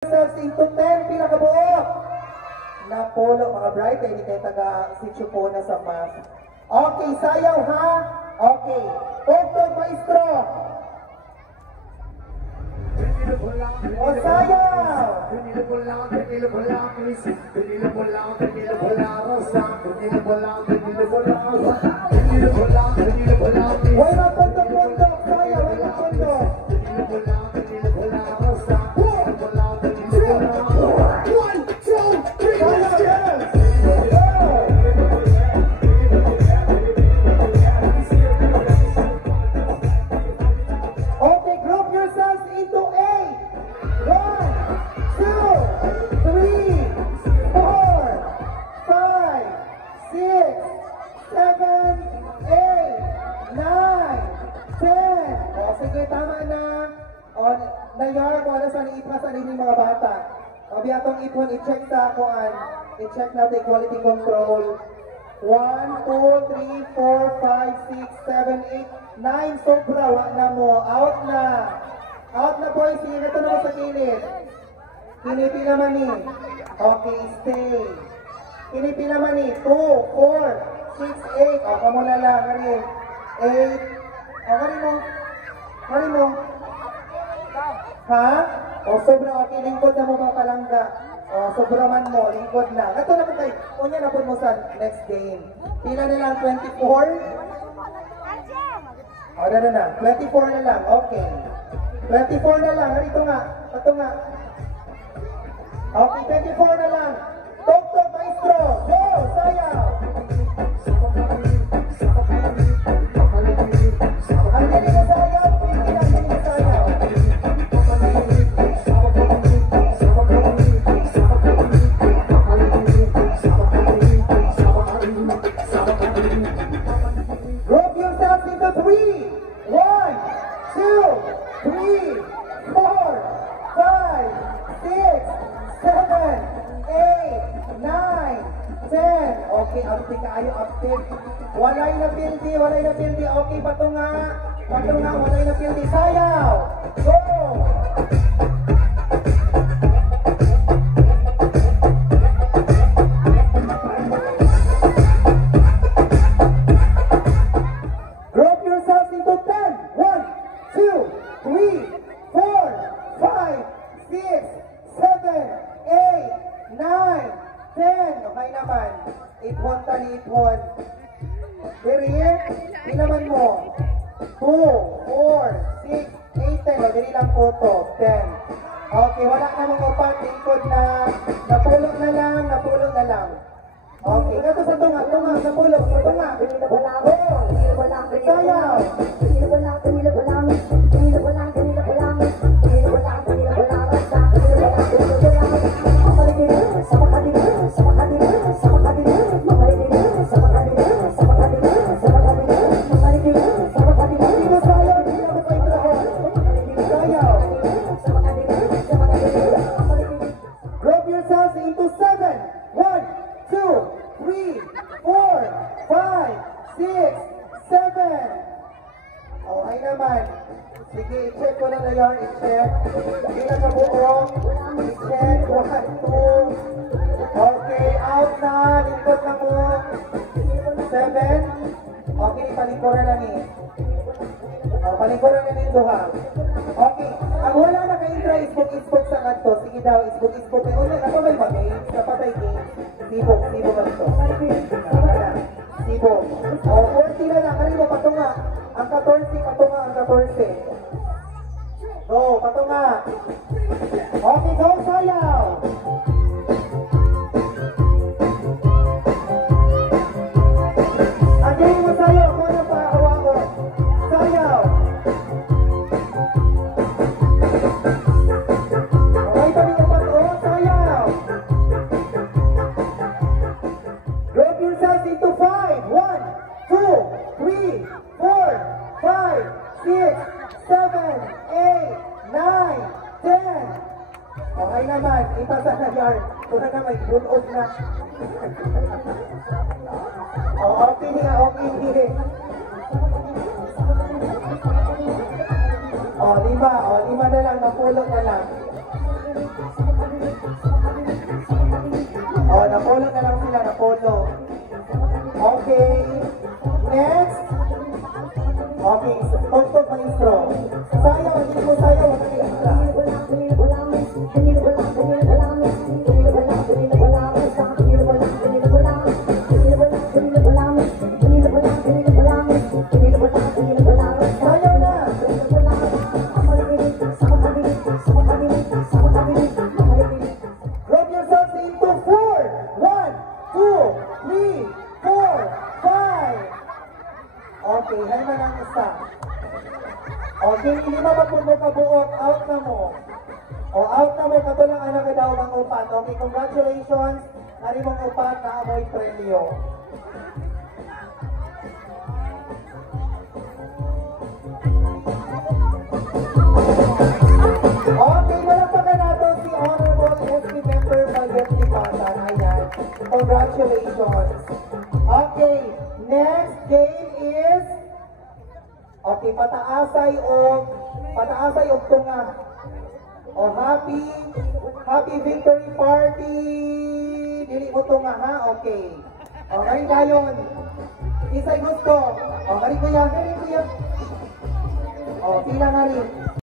Yourselves into 10, pinakabuo na polo, mga bright, hindi kayo taga-sityo po na sa math. Okay, sayaw ha? Okay. Tugtog, maestro. O sayaw! Wala pundok-pundok, sayaw, wala pundok. Nayar, kung ano saan iipasan ninyo mga bata. Mabi atong ipon, i-check sa akuan. I-check natin quality control. 1, 2, 3, 4, 5, 6, 7, 8, 9. Sobra, wak na mo. Out na. Out na boys. Sige, ito naman sa kilid. Kinipi naman ni. Okay, stay. Kinipi naman ni. 2, 4, 6, 8. O, kamo na lang. 8. O, kari mo. Kari mo. Ha? O, sobra, okay, lingkod na mo mga palangga. O, sobra man mo, lingkod na. Ito na po kayo, unya na po mo sa next game. Pila na lang, 24? O, na. 24 na lang, okay. 24 na lang, ito nga, ito nga. Okay, 24 na lang. Tugtog, maestro, go, sayaw! Ang galing na sayaw, hindi lang galing na sayaw. Group yourself into 3, 1, 2, 3, 4, 5, 6, 7, 8, 9, 10. Okay, update kayo, update. Walay na pildi, walay na pildi. Okay, patunga, walay na pildi. Sayaw! Go! Group yourselves into 10. 1, 2, 3, 4, 5, 6, 7, 8, 9, 10. Okay naman. Ipon tali, ipon. Diri, ilaman mo. 2, 4, 6, 8, 10. O, diri lang po to. 10. Okay, wala na mga upat. Lingkod na. Napulog na lang, napulog na lang. Okay, ito sa tunga, napulog, sa tunga. Go! Sayaw! Group yourselves into 7. 1, 2, 3, 4, 5, 6, 7. Okay naman. Sige, i-check ko lang na yan. I-check. Hindi na sa buo. I-check. 1, 2. Okay, out na. Lingkod na mo. 7. Okay, palingkoran na ni. Palingkoran na ni Duha. Okay. Ang wala na ka-intra, isbog sa kanto. Sige daw, isbog. Ano may mag-game? Kapatay game. Sibog ka dito. Sibog. O, 40 na lang. Kanino, patunga. Ang 14, patunga ang 14. Go, patunga. Okay, go, sayaw. Again mo sayaw. Kung ano pa, awangon. Sayaw. Okay, tabi ka pa to. Sayaw. Group yourselves into 5. 1, 2, 3, 4, 5, 6, 7, 8, 9, 10. Okay naman, ipasa na yard. Kung na may bunog na. Okay nga, okay. lima na lang, napulog na lang. upat. Okay, congratulations. Nari mong upat na amoy premyo. Okay, malakpakan natin si Honorable SP Member Malvet Lipatan. Ayan. Congratulations. Okay, next game is okay, pataasay og tunga. O happy victory party. Dili mo tunga ha. Okay. O ngayon dayon. Isay gusto. O ngayon kuya. O pila nga rin.